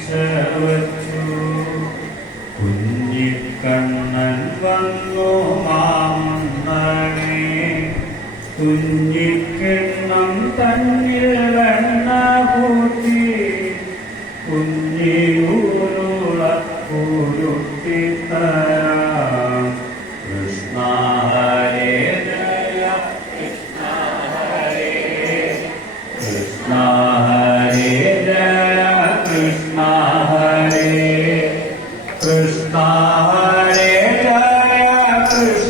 ക്ഷവച്ചു കുഞ്ഞിക്കണ്ണൻ വന്നു മാമണ്ണനെ കുഞ്ഞിക്കണ്ണം തന്നെ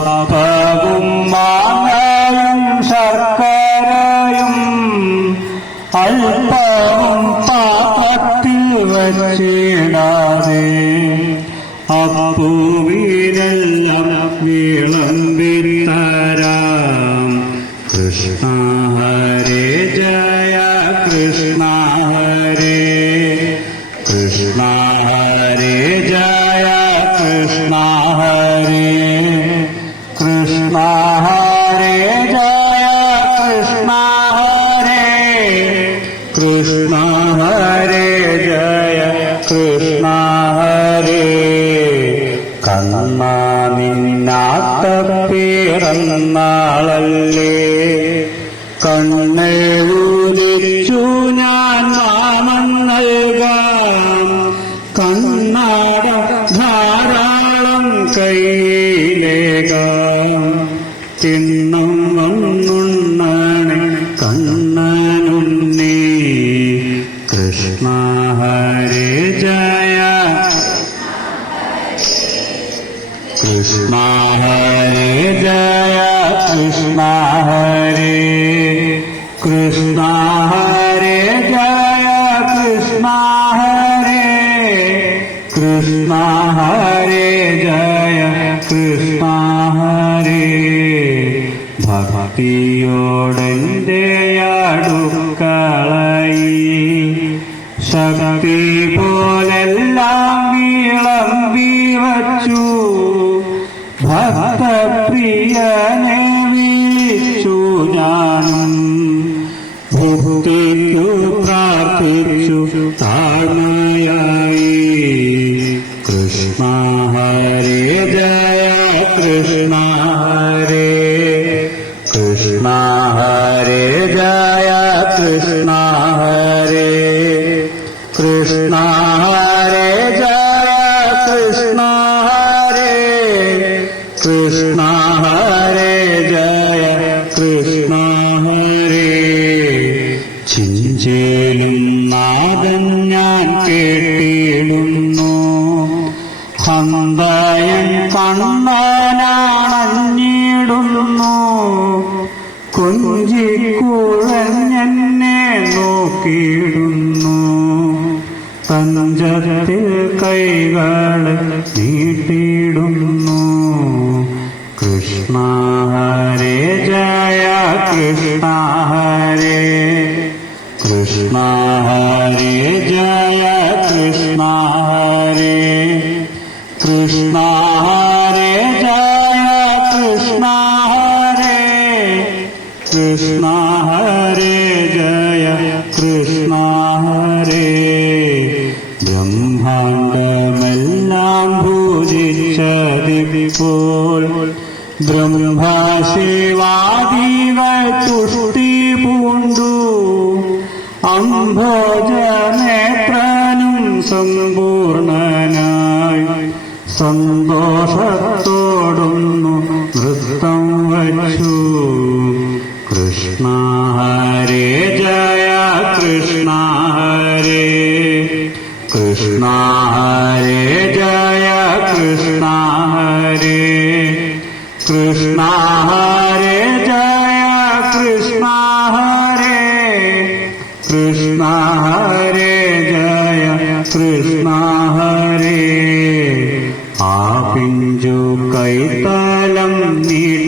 Baba. കൃഷ്ണ ഹരേ ജയ കൃഷ്ണ ഹരേ. കണ്ണ നിന്നാത്ത പിറന്നാളല്ലേ കണ്ണേഴുതിച്ചു ഞാൻ നാമം നൽകാം. കണ്ണാട ധാരാളം കൈ കൃഷ്ണ ഹരേ ജയ കൃഷ്ണ ഹരേ. കൃഷ്ണ ഹരേ ജയ കൃഷ്ണ ഹരേ. കൃഷ്ണ ഹരേ ജയ കൃഷ്ണ ഹരേ. ഭക്തിയോടെ അടുക്കളയി ശക്തി വിളിച്ചു ഞാനും. ഭുക്തി നാദൻ ഞാൻ കേട്ടിടുന്നു ഹന്തയൻ കണ്ണനാണഞ്ഞിടുന്നു. കുഞ്ചിക്കുഴഞ്ഞെന്നെ നോക്കിയിടുന്നു. തഞ്ചത്തിൽ കൈകൾ നീട്ടിയിടുന്നു. കൃഷ്ണ ഹരേ ജയ കൃഷ്ണ. പോൾ ബ്രഹ്മശിവാദീവ പൂണ്ടു അംഭോജനേത്രനും സമ്പൂർണനായി സന്തോഷത്തോടും കൃഷ്ണ ഹരേ കൃഷ്ണ ഹരേ ജയ കൃഷ്ണ ഹരേ. ആ പിഞ്ചു കൈത്തലം നീട്ടിയെന്നെ